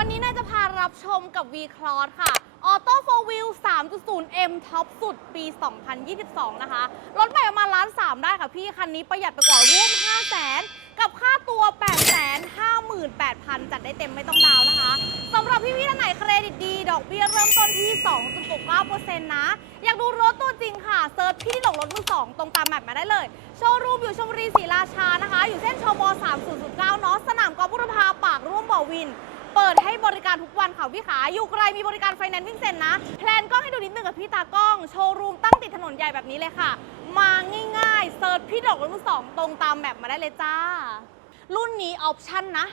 ันนี้นายจะพารับชมกับ V Cross ค่ะ Auto 4 Wheel 3.0 M ท็อปสุดปี 2022 นะคะ รถใหม่ประมาณล้านสามได้ค่ะพี่ คันนี้ประหยัดไปกว่าร่วม 5 0 0แสนกับค่าตัว 8 5 8 0 0 0 จัดได้เต็มไม่ต้องดาวนะคะสำหรับพี่ๆท่านไหนเครดิตดี ดอกเบี้ยเริ่มต้นที่ 2.69%นะ อยากดูรถตัวจริงค่ะ เซิร์ชพี่ที่หลงรถมือสองตรงตามแมปมาได้เลย โชว์รูมอยู่ชลบุรีศรีราชานะคะ อยู่เส้น การทุกวันค่ะพี่ขาอยู่ไกลมีบริการไฟแนนซ์วิ่งเซ็นนะแพลนกล้องให้ดูนิดนึงกับพี่ตากล้อง โชว์รูมตั้งติดถนนใหญ่แบบนี้เลยค่ะ มาง่ายๆเซิร์ชพี่ดอกรถมือสองตรงตามแบบมาได้เลยจ้า รุ่นนี้ออปชั่นนะ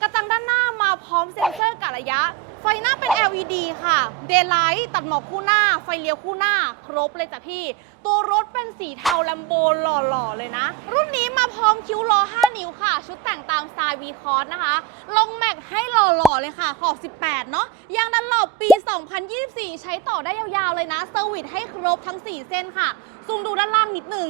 กระจังด้านหน้ามาพร้อมเซ็นเซอร์กะระยะ ไฟหน้าเป็น LED ค่ะเดย์ไลท์ตัดหมอกคู่หน้า ไฟเลี้ยวคู่หน้า ครบเลยจ้ะพี่ ตัวรถเป็นสีเทาแลมโบหล่อๆ เลยนะ รุ่นนี้มาพร้อมคิ้วล้อ5 นิ้วค่ะ ชุดแต่งตามสไตล์วีคอร์สนะคะ ลงแม็กให้หล่อๆ เลยค่ะ ขอบ 18 เนาะยางดันหลบปี 2024 ใช้ต่อได้ยาวๆ เลยนะเซอร์วิสให้ครบทั้ง 4 เส้นค่ะ ซูมดูด้านล่างนิดนึง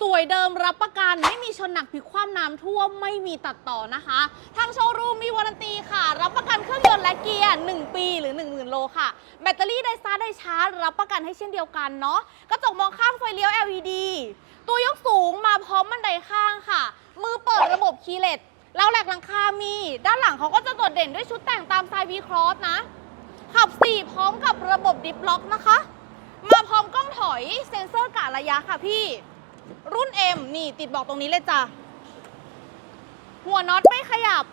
สวยเดิมรับประกันไม่มีชนหนักพลิกคว่ำน้ำท่วมไม่มีตัดต่อนะคะ ทางโชว์รูมมีวารันตีค่ะ รับประกันเครื่องยนต์และเกียร์ 1 ปีหรือ 10,000 โลค่ะ แบตเตอรี่ไดซาร์ไดชาร์จรับประกันให้เช่นเดียวกันเนาะกระจกมองข้างไฟเลี้ยว LED ตัวยกสูงมาพร้อมบันไดข้างค่ะ มือเปิดระบบคีย์เลสแล้วแหลกหลังคามี ด้านหลังเขาก็จะโดดเด่นด้วยชุดแต่งตามสไตล์วีครอสนะ ขับ4พร้อมกับระบบดิฟล็อกนะคะ มาพร้อมกล้องถอยเซ็นเซอร์กะระยะค่ะพี่ รุ่น M นี่ติดบอกตรงนี้เลยจ้ะ หัวน็อตไม่ขยับ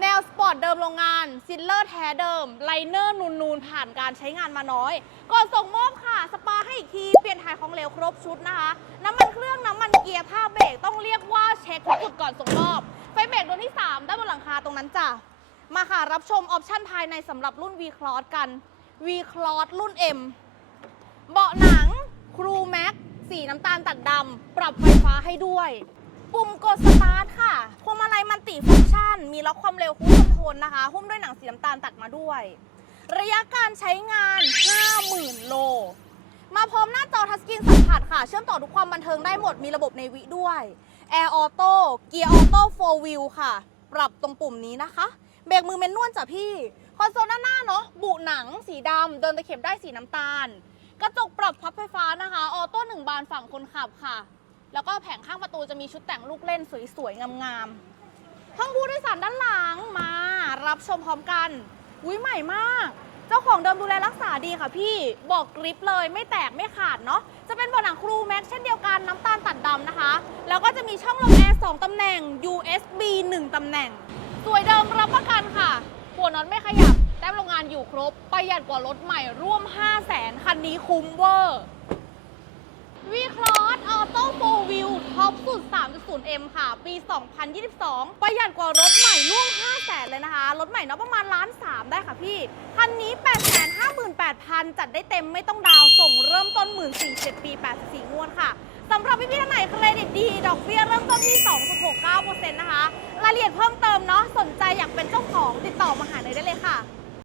แนวสปอร์ตเดิมโรงงาน ซิลเลอร์แท้เดิม ไลเนอร์นูนๆ ผ่านการใช้งานมาน้อย ก่อนส่งมอบค่ะ สปาให้อีกที เปลี่ยนถ่ายของเหลวครบชุดนะคะ น้ำมันเครื่องน้ำมันเกียร์ผ้าเบรกต้องเรียกว่าเช็คทุกจุดก่อนส่งมอบ ไฟเบรกดวงที่ 3 ด้านบนหลังคาตรงนั้นจ้ะ มาค่ะรับชมออปชั่นภายในสำหรับรุ่น V Cross กัน V Cross รุ่น M เบาะหนังครูแม็ก สีน้ำตาลตัดดำ ปรับไฟฟ้าให้ด้วย ปุ่มกดสตาร์ทค่ะ พวงมาลัยมันติฟังก์ชัน มีล็อกความเร็วคู่คอนนะคะ หุ้มด้วยหนังสีน้ำตาลตัดมาด้วย ระยะการใช้งาน 50,000 โล มาพร้อมหน้าจอทัชสกรีนสัมผัสค่ะ เชื่อมต่อทุกความบันเทิงได้หมด มีระบบในวิด้วย Air Auto เกียร์ออโต้4 Wheel ค่ะ ปรับตรงปุ่มนี้นะคะเบรกมือเมนนวลจ้ะพี่ คอนโซลด้านหน้าเนาะบุหนังสีดำเดินตะเข็บได้สีน้ำตาล กระจกปรับพับไฟฟ้านะคะ ออานฝั่งคนขับค่ะ แล้วก็แผงข้างประตูจะมีชุดแต่งลูกเล่นสวยๆ งามๆ ห้องผู้โดยสารด้านหลังมารับชมพร้อมกัน อุ้ยใหม่มาก เจ้าของเดิมดูแลรักษาดีค่ะพี่ บอกกริปเลยไม่แตกไม่ขาดเนาะ จะเป็นเบาะหนังครูแม็กเช่นเดียวกันน้ำตาลตัดดำนะคะ แล้วก็จะมีช่องลมแอร์2ตำแหน่ง USB 1ตำแหน่ง สวยเดิมรับประกันค่ะหัวน็อตไม่ขยับ แต้มโรงงานอยู่ครบ ประหยัดกว่ารถใหม่ร่วม 5 0 0แสนคันนี้คุ้มเวอร์ วีคลอสออโต้โฟวิวท็อปสุด 3.0M ค่ะ ปี 2022 ประหยัดกว่ารถใหม่ร่วม5แสนเลยนะคะ รถใหม่เนาะประมาณล้านสามได้ค่ะพี่ คันนี้ 858,000 จัดได้เต็มไม่ต้องดาวส่งเริ่มต้น 1 4 7 7ปี 84 งวดค่ะสำหรับพี่ๆท่านไหนเครดิตดี ดอกเบี้ยเริ่มต้นที่ 2.69%นะคะ รายละเอียดเพิ่มเติมเนาะสนใจอยากเป็นเจ้าของติดต่อมาหาเนยได้เลยค่ะ